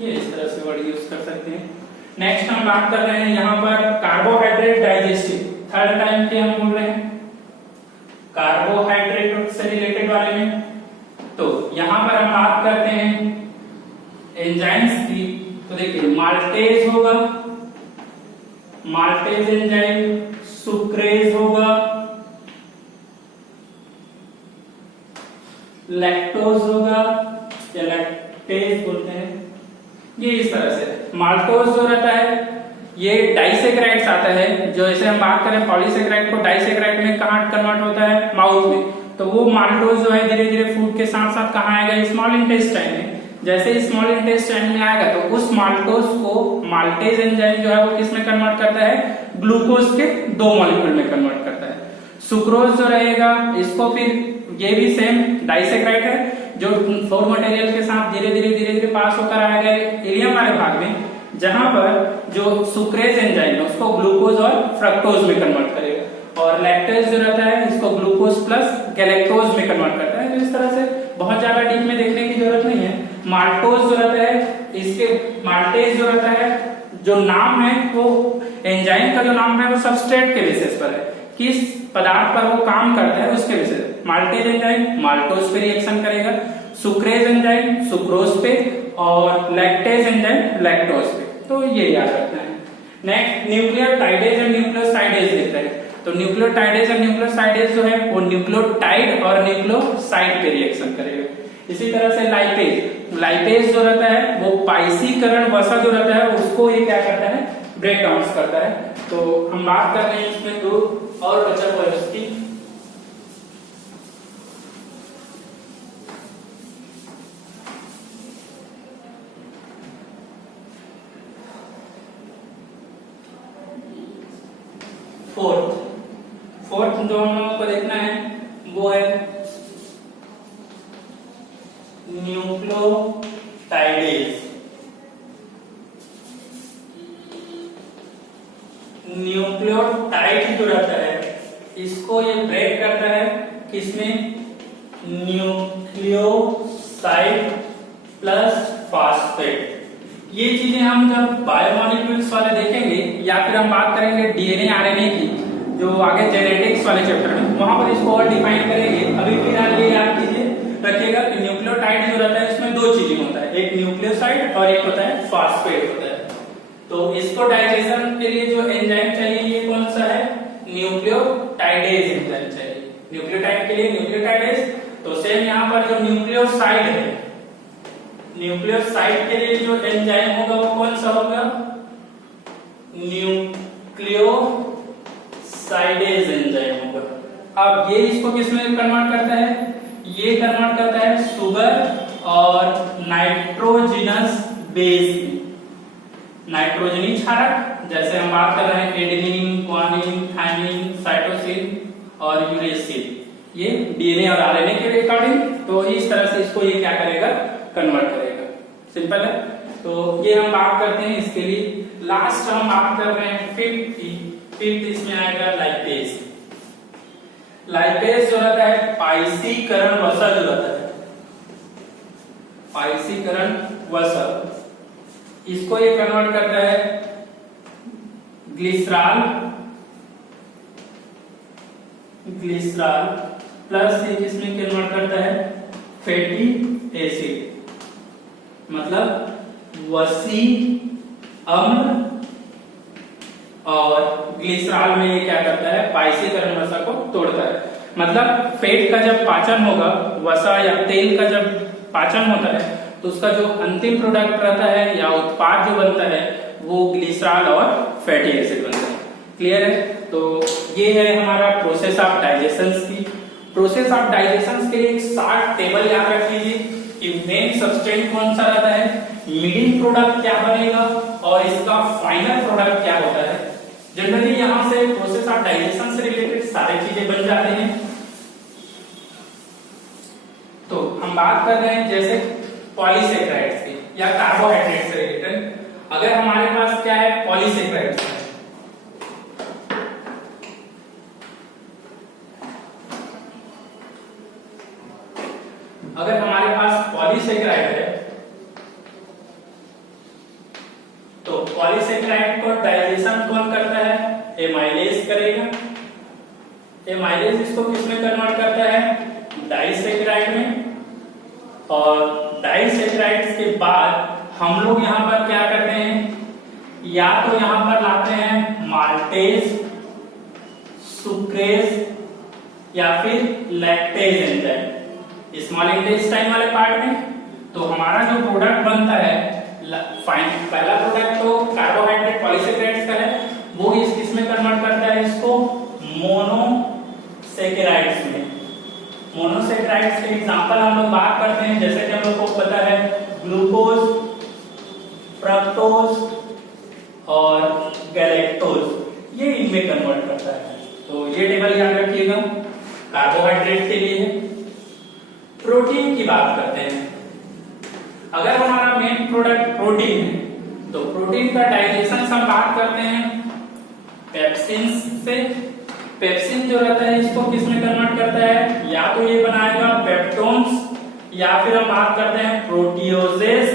ये इस तरह से वर्ड यूज कर सकते हैं। नेक्स्ट हम बात कर रहे हैं यहाँ पर कार्बोहाइड्रेट डाइजेस्टिव, थर्ड टाइम के हम बोल रहे हैं कार्बोहाइड्रेट से रिलेटेड वाले में। तो यहाँ पर हम बात करते हैं एंजाइम्स की। तो देखिए माल्टेज होगा, माल्टेज एंजाइम, सुक्रेज होगा, लैक्टोज होगा या लैक्टेज बोलते हैं, ये इस तरह से। माल्टोज जो रहता है ये डाइसेक्राइड्स आता है, जो ऐसे हम बात करें पॉलीसेक्राइड को डाइसेक्राइड में कहाँ कन्वर्ट होता है, माउथ में। तो वो माल्टोज जो है धीरे धीरे फूड के साथ साथ कहाँ आएगा, स्मॉल इंटेस्टाइन में। जैसे स्मॉल इंटेस्टाइन में आएगा तो उस माल्टोज को माल्टेज एंजाइम जो है वो किस में कन्वर्ट करता है, ग्लूकोज के 2 मॉलिक्यूल में कन्वर्ट करता है। सुक्रोज जो रहेगा इसको फिर ये भी सेम डाइसेक्राइड है, जो 4 मटेरियल के साथ धीरे धीरे पास होकर आएगा इलियम वाले भाग में, जहां पर जो सुक्रेज एंजाइम है उसको ग्लूकोज और फ्रक्टोज में कन्वर्ट करेगा। और लैक्टेज जो रहता है इसको ग्लूकोज प्लस गैलेक्टोज में कन्वर्ट करता है। तो इस तरह से बहुत ज्यादा डीप में देखने की जरूरत नहीं है। माल्टोज जो रहता है, इसके माल्टेज जो रहता है, जो नाम है वो एंजाइम का जो नाम है वो सबस्ट्रेट के बेसिस पर है, किस पदार्थ पर वो काम करता है उसके बेसिस। माल्टेज एंजाइम माल्टोज पे रिएक्शन करेगा, सुक्रेज एंजाइम सुक्रोज पे और लैक्टेज एंजाइम लैक्टोज पे। तो ये याद रखना है। नेक्स्ट न्यूक्लियोटाइडेज और न्यूक्लियोसाइडेज देखते हैं। तो न्यूक्लियोटाइडेज और न्यूक्लियोसाइडेज जो है वो न्यूक्लियोटाइड और न्यूक्लियोसाइड पे रिएक्शन करेगा। इसी तरह से लाइपेज, लाइपेज जो रहता है वो पाइसीकरण वसा जो रहता है उसको ये क्या करता है, ब्रेक डाउन करता है। तो हम बात कर रहे हैं इसमें 2 और बचा हुआ है उसकी। फोर्थ जो हम लोगों को देखना है वो है न्यूक्लियोटाइडेज। न्यूक्लियोटाइड जो रहता है इसको ये ब्रेक करता है किसमें, न्यूक्लियोसाइड प्लस फास्फेट। ये चीजें हम जब बायोमॉलिक्यूल्स वाले देखेंगे या फिर हम बात करेंगे डीएनए आरएनए की, जो आगे जेनेटिक्स वाले चैप्टर में, वहां पर इसको और डिफाइन करेंगे। अभी फिलहाल ये याद कीजिए रखिएगा कि न्यूक्लियोटाइड जो रहता है इसमें 2 चीजें होता है, एक न्यूक्लियोसाइड और एक होता है फास्फेट होता है। तो इसको डाइजेशन के लिए जो एंजाइम चाहिए ये कौन सा है, न्यूक्लियोटाइडेज एंजाइम चाहिए। न्यूक्लियोटाइड के लिए न्यूक्लियोटाइडेज। तो सेम यहाँ पर जो न्यूक्लियोसाइड है, न्यूक्लियोसाइड के लिए जो एंजाइम होगा वो कौन सा होगा, न्यूक्लियोसाइडेज एंजाइम होगा। अब ये इसको किसमें कन्वर्ट करता है, ये कन्वर्ट करता है शुगर और नाइट्रोजिनस बेस में। नाइट्रोजनी क्षारक, जैसे हम बात कर रहे हैं एडेनिन, ग्वानिन, थाइमिन, साइटोसिन और यूरेसिल, ये डीएनए और आरएनए के अकॉर्डिंग। तो इस तरह से इसको ये क्या करेगा, कन्वर्ट करेगा। सिंपल है। तो ये हम बात करते हैं इसके लिए। लास्ट हम बात कर रहे हैं फिफ्थ इसमें आएगा लाइपेज। लाइपेज जो रहता है पाइसीकरण वसा जो रहता है, पाइसीकरण वसा, इसको ये कन्वर्ट करता है ग्लिसरॉल प्लस ये किसमें कन्वर्ट करता है, फैटी एसिड। मतलब वसी अम्ल और ग्लिसरॉल में ये क्या करता है, पाइसीकरण वसा को तोड़ता है। मतलब फैट का जब पाचन होगा, वसा या तेल का जब पाचन होता है तो उसका जो अंतिम प्रोडक्ट रहता है या उत्पाद जो बनता है वो ग्लिसरॉल और फैटी एसिड बनता है। क्लियर है। तो ये है हमारा प्रोसेस ऑफ डाइजेशन की। प्रोसेस ऑफ डाइजेशन के लिए एक शार्ट टेबल याद रख लीजिए कि मेन सब्सटेंस कौन सा रहता है, मिडिल प्रोडक्ट क्या बनेगा और इसका फाइनल प्रोडक्ट क्या होता है। जनरली यहां से प्रोसेस ऑफ डाइजेशन से रिलेटेड सारी चीजें बन जाते हैं। तो हम बात कर रहे हैं जैसे पॉलीसेक्राइड्स की या कार्बोहाइड्रेट से रिलेटेड। अगर हमारे पास क्या है, पॉलीसेक्राइड्स है, अगर हमारे पास पॉलीसेक्राइड है पॉलीसेकेराइड को डाइजेशन कौन करता है? एमाइलेज करेगा। एमाइलेज इसको किसमें कन्वर्ट करता है? डाइसेकेराइड में। और डाइसेकेराइड्स के बाद हम लोग यहाँ पर क्या करते हैं, या तो यहाँ पर लाते हैं माल्टेज, सुक्रेज या फिर लैक्टेज एंजाइम स्मॉल इंटेस्टाइन वाले पार्ट में। तो हमारा जो प्रोडक्ट बनता है, पहला प्रोडक्ट तो कार्बोहाइड्रेट पॉलीसेकेराइड्स का है, वो इस किसमें कन्वर्ट करता है इसको? मोनोसेकेराइड्स में। मोनोसेकेराइड्स के एग्जांपल हम लोग बात करते हैं, जैसे कि हम लोग को पता है ग्लूकोज, फ्रक्टोज और गैलेक्टोज, ये इनमें कन्वर्ट करता है। तो ये टेबल याद रखिएगा, कार्बोहाइड्रेट के लिए। प्रोटीन की बात करते हैं। अगर हमारा मेन प्रोडक्ट प्रोटीन है, तो प्रोटीन का डाइजेशन हम बात करते हैं पेप्सिन से। पेप्सिन जो रहता है इसको किसमें कन्वर्ट करता है? या तो ये बनाएगा पेप्टोन्स, या फिर हम बात करते हैं प्रोटियोजेस,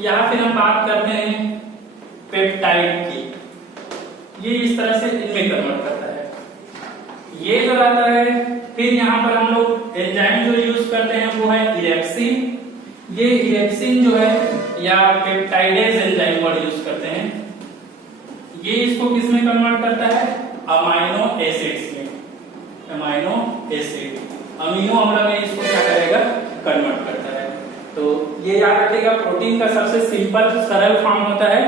या फिर हम बात करते हैं पेप्टाइड की। ये इस तरह से इनमें कन्वर्ट करता है। ये जो रहता है, फिर यहाँ पर हम लोग एंजाइम जो यूज करते हैं वो है इरेप्सिन। ये इरेप्सिन जो है या पेप्टाइडेज एंजाइम वर्ड यूज करते हैं, ये इसको किसमें कन्वर्ट करता है? अमाइनो एसिड्स में। अमाइनो एसिड, अमीनो अम्ल में इसको क्या करेगा? कन्वर्ट करता है। तो ये याद रखिएगा, प्रोटीन का सबसे सिंपल सरल फॉर्म होता है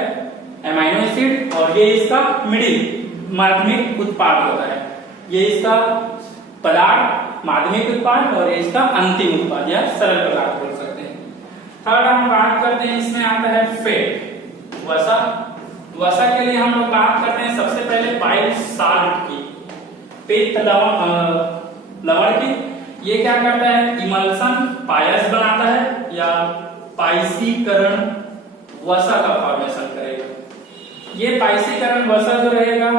अमाइनो एसिड, और ये इसका मिडिल माध्यमिक उत्पाद होता है। ये इसका पदार्थ माध्यमिक उत्पाद और ये इसका अंतिम उत्पाद या सरल पदार्थ बोल सकते हैं। थर्ड हम बात करते हैं, इसमें आता है फैट, वसा। वसा के लिए हम लोग बात करते हैं सबसे पहले बाइल साल्ट की, पित्त लवण की। ये क्या करता है? इमल्सन पायस बनाता है या पाइसीकरण वसा का फॉर्मेशन करेगा। ये पाइसीकरण वसा जो रहेगा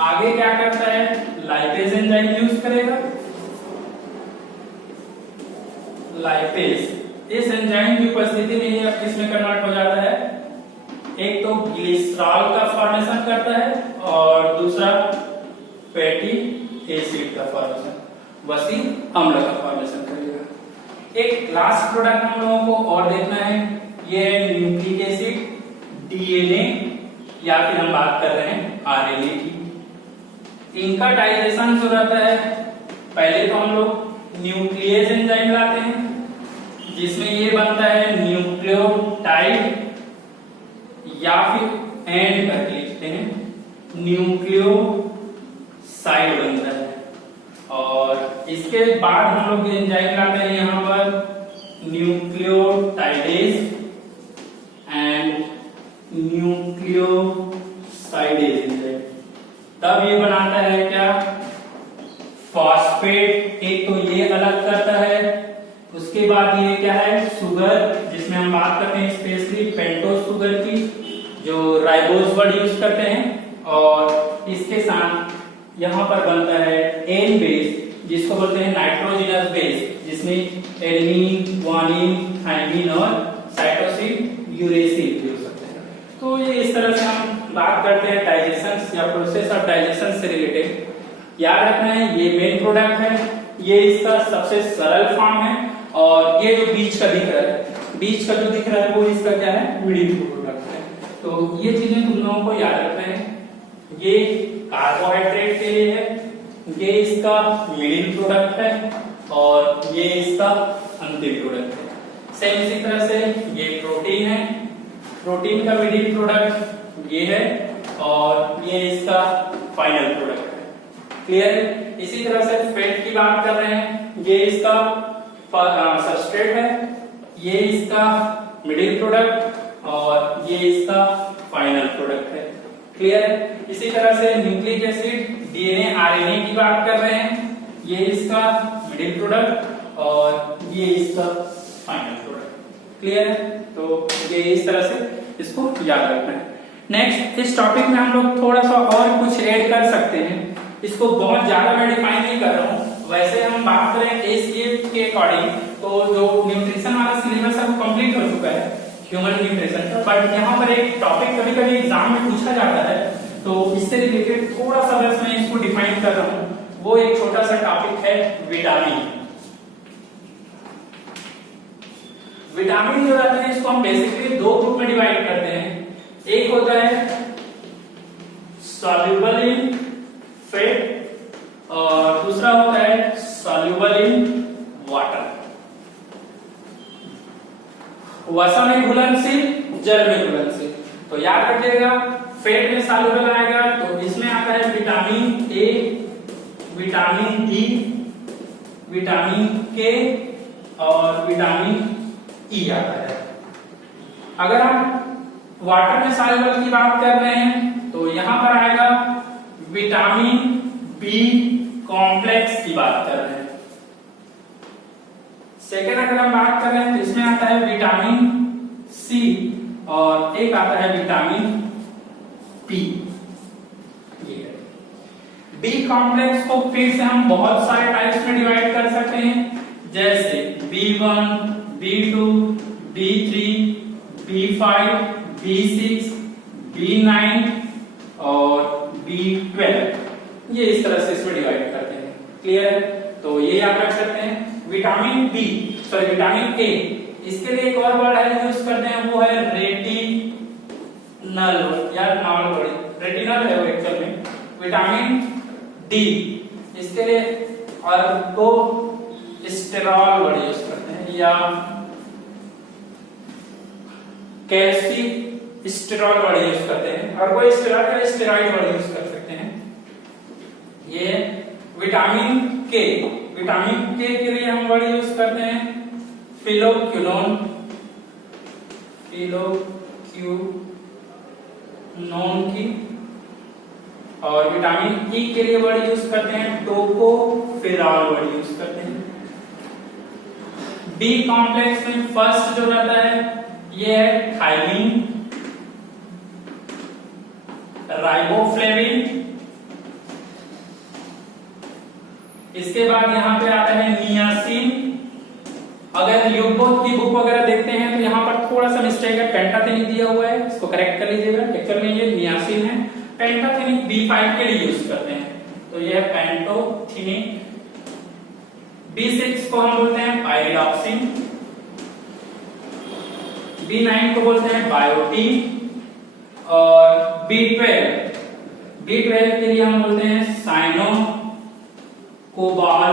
आगे क्या करता है? लाइपेज एंजाइम यूज करेगा। लाइपेज इस एंजाइम की उपस्थिति में ये किसमें कन्वर्ट हो जाता है? एक तो ग्लिसरॉल का फॉर्मेशन करता है और दूसरा फैटी एसिड का फॉर्मेशन, वसी अम्ल का फॉर्मेशन करेगा। एक लास्ट प्रोडक्ट हम लोगों को और देखना है, ये है न्यूक्लिक एसिड, डीएनए, या फिर हम बात कर रहे हैं आरएनए की। इनका डाइजेशन जो रहता है, पहले तो हम लोग न्यूक्लियेज एंजाइम लाते हैं, जिसमें ये बनता है न्यूक्लियोटाइड, या फिर एंड करके लिखते हैं न्यूक्लियोसाइड बनता है। और इसके बाद हम लोग एंजाइम लाते हैं यहाँ पर न्यूक्लियोटाइडेज एंड न्यूक्लियोसाइडेज एंजाइम। तब ये बनाता है क्या? फॉस्फेट। एक तो ये अलग करता है, उसके बाद ये क्या है? शुगर, जिसमें हम बात करते हैं स्पेशली पेंटोज शुगर की, जो राइबोज वर्ड यूज करते हैं। और इसके साथ यहाँ पर बनता है एन बेस, जिसको बोलते हैं नाइट्रोजिनस बेस, जिसमें एडेनिन, ग्वानिन, थाइमिन और साइटोसिन, यूरेसिल यूज करते हैं। तो ये इस तरह से हम बात करते हैं डाइजेशन या प्रोसेस ऑफ डाइजेशन से रिलेटेड। याद रखना है ये मेन प्रोडक्ट है, ये इसका सबसे सरल फॉर्म है, और ये जो बीच का दिख रहा है, बीच का जो दिख रहा है वो इसका क्या है? मिडिल प्रोडक्ट है। तो ये चीजें तुम लोगों को याद रखना है। ये कार्बोहाइड्रेट के लिए है, ये इसका मिडिल प्रोडक्ट है, और ये इसका अंतिम प्रोडक्ट है। सेम इसी तरह से ये प्रोटीन है, प्रोटीन का मिडिल प्रोडक्ट ये है, और ये इसका फाइनल प्रोडक्ट है। क्लियर है? इसी तरह से फैट की बात कर रहे हैं, ये इसका सबस्ट्रेट है, ये इसका मिडिल प्रोडक्ट, और ये इसका फाइनल प्रोडक्ट है। क्लियर है? इसी तरह से न्यूक्लिक एसिड, डीएनए, आरएनए की बात कर रहे हैं, ये इसका मिडिल प्रोडक्ट और ये इसका फाइनल प्रोडक्ट। क्लियर है? तो ये इस तरह से इसको याद रखना है। नेक्स्ट, इस टॉपिक में हम लोग थोड़ा सा और कुछ ऐड कर सकते हैं। इसको बहुत ज्यादा मैं डिफाइन नहीं कर रहा हूँ। वैसे हम बात करें एसीए के अकॉर्डिंग, तो जो न्यूट्रिशन वाला सिलेबस है वो कंप्लीट हो चुका है। ह्यूमन न्यूट्रिशन का। बट यहाँ पर एक टॉपिक कभी कभी एग्जाम में पूछा जाता है, तो इससे रिलेटेड थोड़ा सा बस मैं इसको डिफाइन कर रहा हूँ। वो एक छोटा सा टॉपिक है विटामिन। विटामिन जो रहते हैं इसको हम बेसिकली दो ग्रुप में डिवाइड करते हैं। एक होता है सॉल्युबल इन फैट और दूसरा होता है सॉल्युबल इन वाटर। वसा में घुलनशील, जल में घुलनशील। तो याद रखिएगा, फैट में सॉल्युबल आएगा तो इसमें आता है vitamin A, vitamin D, vitamin के और विटामिन ई आता है। अगर हम वाटर में सॉल्युबल की बात कर रहे हैं तो यहां पर आएगा विटामिन बी कॉम्प्लेक्स की बात कर रहे हैं। सेकेंड अगर हम बात कर रहे हैं तो इसमें आता है विटामिन सी और एक आता है विटामिन बी। बी कॉम्प्लेक्स को फिर से हम बहुत सारे टाइप्स में डिवाइड कर सकते हैं, जैसे B1, B2, B3, B5, B6, B9 और B12। ये इस तरह से इसमें डिवाइड करते हैं। क्लियर है? तो ये याद रख सकते हैं। Vitamin B, sorry vitamin A, इसके लिए एक और वर्ड है यूज करते हैं, वो है रेटिनल या नाल बॉडी, रेटिनल है वो एक्चुअल में। विटामिन डी, इसके लिए अर्गो स्टेरॉल वर्ड यूज करते हैं या कैल्सी स्टेरॉल वर्ड यूज करते हैं। अर्गो स्टेरॉल या स्टेरॉइड वर्ड यूज कर सकते हैं। ये विटामिन के, विटामिन के लिए हम वर्ड यूज करते हैं फिलोक्विनोन, फिलोक्विनोन की। और विटामिन ई के लिए वर्ड यूज करते हैं टोकोफेरॉल वर्ड यूज करते हैं। बी कॉम्प्लेक्स में फर्स्ट जो रहता है ये है थायमिन, राइबोफ्लेविन। इसके बाद यहां पे आता है नियासिन। अगर यूबोथ की बुक वगैरह देखते हैं तो यहाँ पर थोड़ा सा मिस्टेक है, पेंटाथेनिक दिया हुआ है, इसको करेक्ट कर लीजिएगा। एक्चुअल में ये नियासिन है, पेंटाथेनिक B5 के लिए यूज करते हैं, तो ये है पेंटोथेनिक। B6 को हम बोलते हैं पायरिडॉक्सिन, B9 को बोलते हैं बायोटीन और B12 के लिए हम बोलते हैं साइनो कोबाल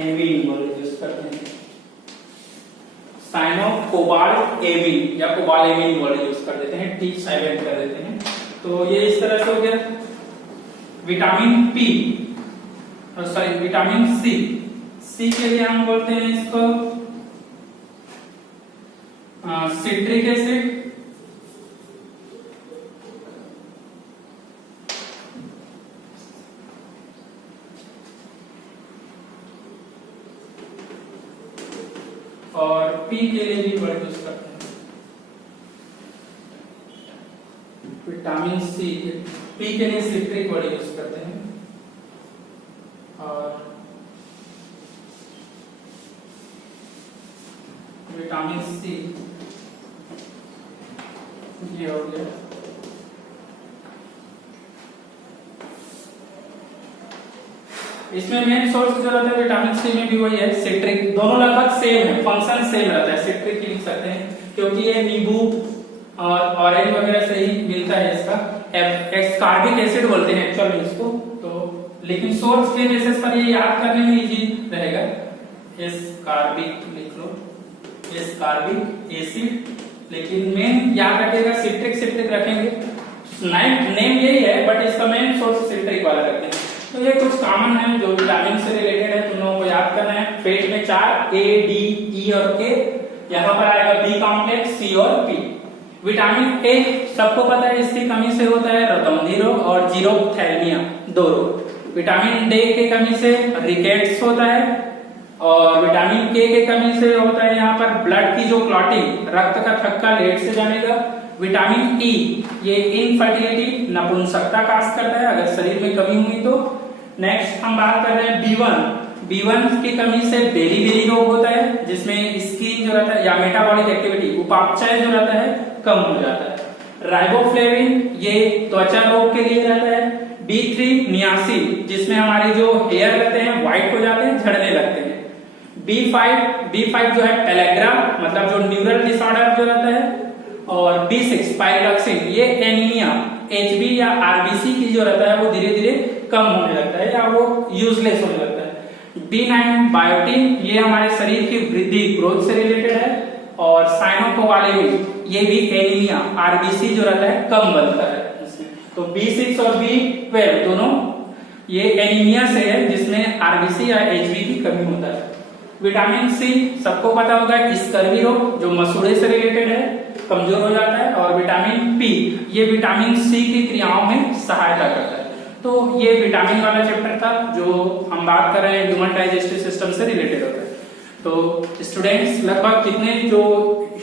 एविन यूज करते हैं। साइनो कोबाल एविन या कोबाल एविन वर्ड यूज कर देते हैं, टी साइलेंट कर देते हैं। तो ये इस तरह से हो गया। Vitamin P, sorry vitamin C, C के लिए हम बोलते हैं इसको सिट्रिक एसिड। और पी के लिए भी वर्ड यूज करते हैं विटामिन सी, पी के लिए सिट्रिक वर्ड यूज करते हैं। और विटामिन सी ये हो गया। इसमें मेन सोर्स जो रहता है विटामिन सी में भी वही है सिट्रिक, दोनों लगभग सेम है, फंक्शन सेम रहता है। सिट्रिक लिख सकते हैं क्योंकि ये नींबू और ऑरेंज वगैरह से ही मिलता है इसका। एस्कार्बिक एसिड बोलते हैं एक्चुअल में इसको, तो लेकिन सोर्स के बेसिस पर ये याद करने में इजी रहेगा। एस्कार्बिक लिख लो, एस्कार्बिक एसिड, लेकिन मेन याद रखिएगा सिट्रिक रखेंगे। नेम यही है बट इसका मेन सोर्स सिट्रिक वाला रखते हैं। तो ये कुछ कॉमन है जो विटामिन से रिलेटेड है, तुम लोगों को याद करना है। पेट में 4 A, D, E और K, यहाँ पर आएगा B कॉम्प्लेक्स, C और P। विटामिन A सबको पता है इसकी कमी से होता है रतौंधी रोग और जीरोथैल्मिया, 2 रोग। विटामिन D की कमी से रिकेट्स होता है और विटामिन K की कमी से होता है यहाँ पर ब्लड की जो क्लॉटिंग, रक्त का थक्का लेट से जमेगा। विटामिन E ये इनफर्टिलिटी, नपुंसकता काज करता है अगर शरीर में कमी हुई तो। नेक्स्ट हम बात कर रहे हैं B1, B1 की कमी से बेरी रोग होता है, जिसमें स्किन जो रहता है या मेटाबॉलिक एक्टिविटी उपापचय जो रहता है कम हो जाता है। राइबोफ्लेविन ये त्वचा रोग के लिए रहता है। B3 नियासिन, जिसमें हमारे जो हेयर रहते हैं व्हाइट हो जाते हैं, झड़ने लगते हैं। B5 जो है पेलेग्रा, मतलब जो न्यूरल डिसऑर्डर जो रहता है। और B6 पाइरोक्सिन, ये एनीमिया, HB या RBC की जो रहता है वो धीरे धीरे कम होने लगता है या वो यूजलेस होने लगता है। B9 बायोटिन, ये हमारे शरीर की वृद्धि ग्रोथ से रिलेटेड है। और साइनोकोवालेमिन, ये भी एनीमिया, RBC जो रहता है कम बनता है इसमें। तो B6 और B12 दोनों ये एनीमिया से है, जिसमें RBC या HB की कमी होता है। विटामिन सी सबको पता होगा, स्कर्वी रोग जो मसूड़े से रिलेटेड है, कमजोर हो जाता है। और विटामिन पी, ये विटामिन सी की क्रियाओं में सहायता करता है। तो ये विटामिन वाला चैप्टर था जो हम बात कर रहे हैं ह्यूमन डाइजेस्टिव सिस्टम से रिलेटेड होता है। तो स्टूडेंट्स लगभग कितने जो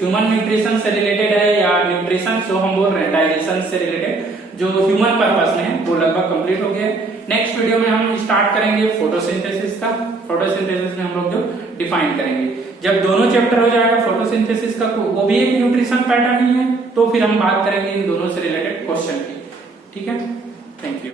ह्यूमन न्यूट्रिशन से रिलेटेड है या न्यूट्रिशन जो हम बोल रहे हैं डाइजेशन से रिलेटेड जो ह्यूमन पर्पस में है वो लगभग कंप्लीट हो गया। नेक्स्ट वीडियो में हम स्टार्ट करेंगे फोटोसिंथेसिस का। फोटोसिंथेसिस में हम लोग जो डिफाइन करेंगे, जब दोनों चैप्टर हो जाएगा फोटोसिंथेसिस का, वो भी एक न्यूट्रिशन पैटर्न ही है, तो फिर हम बात करेंगे इन दोनों से रिलेटेड क्वेश्चन की। ठीक है, थैंक यू।